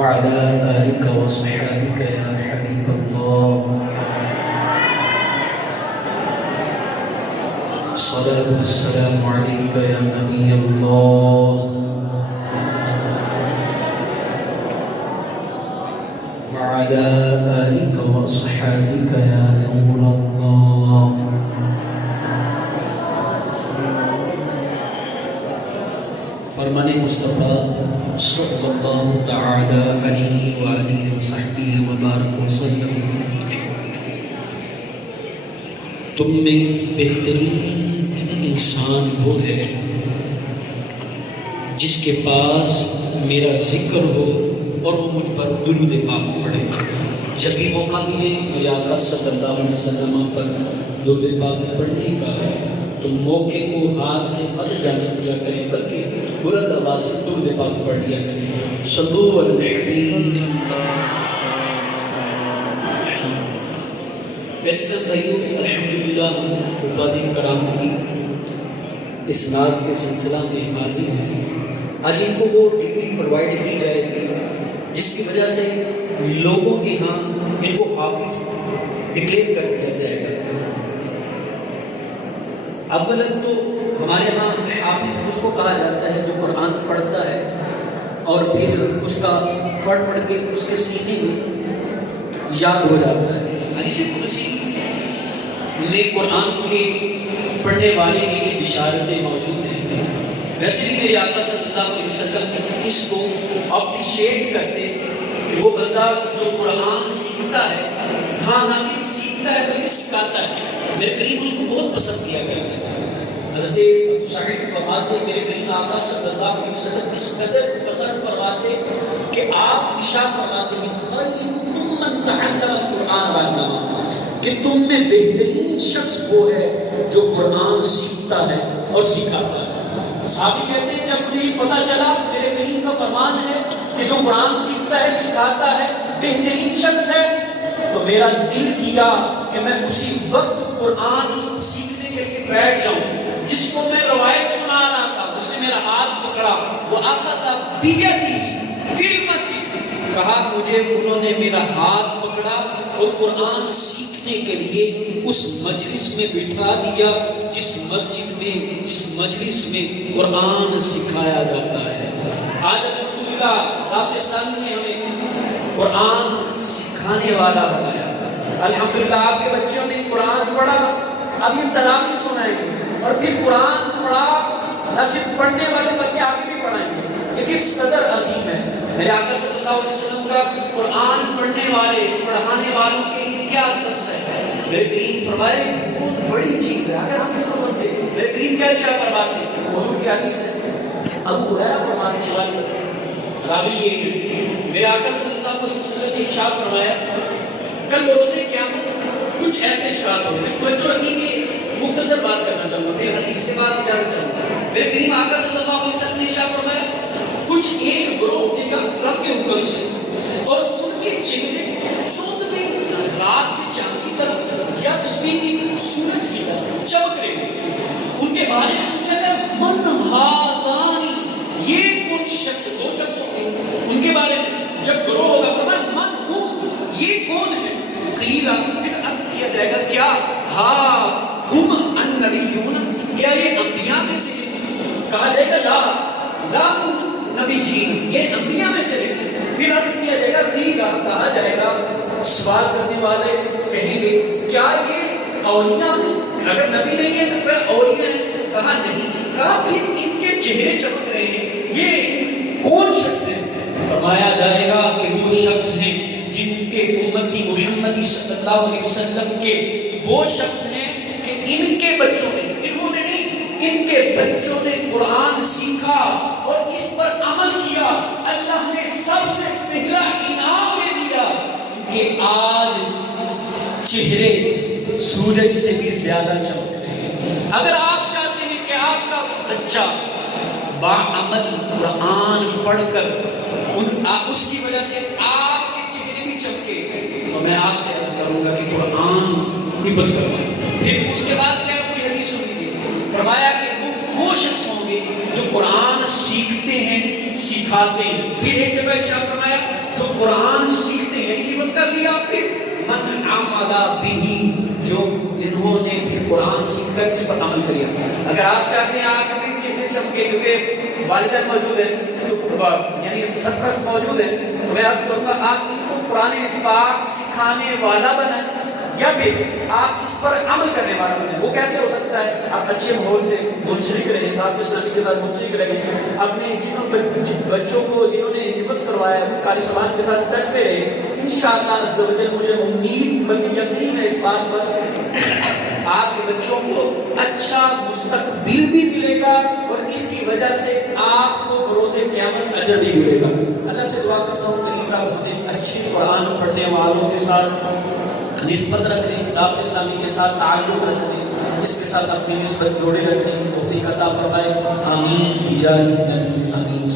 وعلى آلك وصحابك يا حبيب الله. الصلاة والسلام عليك يا نبي الله. وعلى آلك وصحابك يا نور الله. فرمان مصطفیٰ صلی اللہ تعالی علیہ وآلہ وصحبہ وبارک وسلم. تم میں بہترین انسان وہ ہے جس کے پاس میرا ذکر ہو اور وہ مجھ پر درود پاک پڑھے. جب بھی موقع ملے میرے آقا صلی اللہ علیہ وسلم پر درود پاک پڑھنے کا تو موقع کو ہاتھ سے مت جانے دیا کریں بلکہ بلند آواز سے درود پاک پڑھ لیا کریں. صلو علی الحبیب. بیٹسن بھائیو، الحمدللہ وفاد کرام کی اسناد کے سلسلہ میں حاضر ہیں. آج ان کو وہ ڈگری پرووائڈ کی جائے گی جس کی وجہ سے لوگوں کے ہاں ان کو حافظ ڈکلیئر کر دیا جائے گا. اولاً تو ہمارے ہاں حافظ اس کو کہا جاتا ہے جو قرآن پڑھتا ہے اور پھر اس کا پڑھ کے اس کے سینے میں یاد ہو جاتا ہے. حدیث قدسی میں قرآن کے پڑھنے والے کے لیے بشارتیں موجود ہیں. ویسے بھی میرے آقا صلی اللہ علیہ وسلم اس کو اپریشیٹ کرتے کہ وہ بندہ جو قرآن سیکھتا ہے، ہاں نہ صرف سیکھتا ہے بلکہ سکھاتا ہے. میرے قریب اس کو بہت پسند کیا کرتے ہیں. حضرت ابو سعید فرماتے میرے کریم آقا صلی اللہ علیہ وسلم اس قدر پسند فرماتے کہ آپ ارشاد فرماتے ہیں خیرکم من تعلم القرآن وعلمہ، کہ تم میں بہترین شخص وہ ہے جو قرآن سیکھتا ہے اور سکھاتا ہے. صحابی کہتے ہیں جب مجھے پتہ چلا میرے کریم کا فرمان ہے کہ جو قرآن سیکھتا ہے سکھاتا ہے بہترین شخص ہے تو میرا دل کیا کہ میں اسی وقت قرآن سیکھنے کے لیے بیٹھ جاؤں. جس کو میں روایت سنا رہا تھا اس نے میرا ہاتھ پکڑا، وہ اخذ بیدی فی المسجد، کہا مجھے انہوں نے میرا ہاتھ پکڑا اور قرآن سیکھنے کے لیے اس مجلس میں بٹھا دیا جس مجلس میں قرآن سکھایا جاتا ہے. آج الحمدللہ رات اسلامی نے ہمیں قرآن سکھانے والا بنایا. الحمدللہ آپ کے بچوں نے قرآن پڑھا، اب یہ تلاوت سنائیں گے اور پھر قرآن پڑھا نہ صرف پڑھنے والے بلکہ آگے بھی پڑھائیں گے. یہ کس قدر عظیم ہے. میرے آقا صلی اللہ علیہ وسلم کا قرآن پڑھنے والے پڑھانے والوں کے لیے کیا درس ہے. میرے کریم فرمائے بہت بڑی چیز ہے اگر ہم اس کو سمجھتے. میرے کریم کیا ارشاد فرماتے ہیں حضور کی حدیث ہے ابو ہریرہ فرماتے ہیں راوی یہ ہے میرے آقا صلی اللہ علیہ وسلم نے ارشاد فرمایا کل بروز قیامت کچھ ایسے اشخاص ہوں گے. توجہ رکھیں گے، مختصر بات کرنا چاہوں گا پھر حدیث کے بعد اجازت چاہوں گا. میرے کریم آقا صلی اللہ علیہ وسلم نے ارشاد فرمایا کچھ ایک گروہ اٹھے گا رب کے حکم سے اور ان کے چہرے چودھویں رات کے چاند کی طرح یا تشبیہ کی سورج کی طرح چمک رہے ہیں. ان کے بارے میں پوچھا گیا من ہذانی، یہ کون شخص، دو شخص ہوں گے ان کے بارے میں جب گروہ ہوگا فرمایا من ہم، یہ کون ہے. قیلا، پھر عرض کیا جائے گا کیا ہا ہم النبیون، کیا یہ انبیاء میں سے کہا جائے گا لا نبی جین، یہ انبیاء میں سے ہے. پھر عرض کیا جائے گا قیلا، کہا جائے گا سوال کرنے والے کہیں گے کیا یہ اولیاء ہیں، اگر نبی نہیں ہے تو کیا اولیاء ہیں. کہا نہیں. کہا پھر ان کے چہرے چمک رہے ہیں، یہ کون شخص ہے. فرمایا جائے گا کہ وہ شخص ہیں جن کے امتی محمدی صلی اللہ علیہ وسلم کے وہ شخص ہیں کہ ان کے بچوں نے، انہوں نے نہیں، ان کے بچوں نے قرآن سیکھا اور اس پر عمل کیا. اللہ نے سب سے پہلا انعام دے دیا ان کے آج چہرے سورج سے بھی زیادہ چمک رہے ہیں. اگر آپ چاہتے ہیں کہ آپ کا بچہ باعمل قرآن پڑھ کر اس کی وجہ سے آپ کے چہرے بھی چمکے تو میں آپ سے عرض کروں گا کہ قرآن حفظ کروائیں. پھر اس کے بعد کیا کوئی حدیث ہوگی فرمایا کہ وہ شخص ہوں گے جو قرآن سیکھتے ہیں سکھاتے ہیں. پھر ایک جگہ ارشاد فرمایا جو قرآن سیکھتے ہیں یعنی بس کر دیا پھر من عمل بہ جو انہوں نے بھی قرآن سیکھ کر اس پر عمل کیا. اگر آپ چاہتے ہیں آنکھ میں چہرے چمکے کیونکہ والدین موجود ہیں تو یعنی سرپرست موجود ہیں تو میں عرض کروں گا آپ ان کو قرآن پاک سکھانے والا بنائیں یا پھر آپ اس پر عمل کرنے والا بنیں. وہ کیسے ہو سکتا ہے؟ آپ اچھے ماحول سے منسلک رہیں, دعوت اسلامی کے ساتھ منسلک رہیں, اپنے بچوں کو جنہوں نے حفظ کروایا قاری سماج کے ساتھ ٹچ میں رہیں. انشاءاللہ عز و جل مجھے امید بلکہ یقین ہے اس بات پر آپ کے بچوں کو اچھا مستقبل بھی ملے گا اور اس کی وجہ سے آپ کو بروز قیامت اجر بھی ملے گا. اللہ سے دعا کرتا ہوں کریم رب ہمیں اچھے قرآن پڑھنے والوں کے ساتھ نسبت رکھنے, دعوت اسلامی کے ساتھ تعلق رکھنے, اس کے ساتھ اپنی نسبت جوڑے رکھنے کی توفیق عطا فرمائے. آمین بجاہ نبی امین.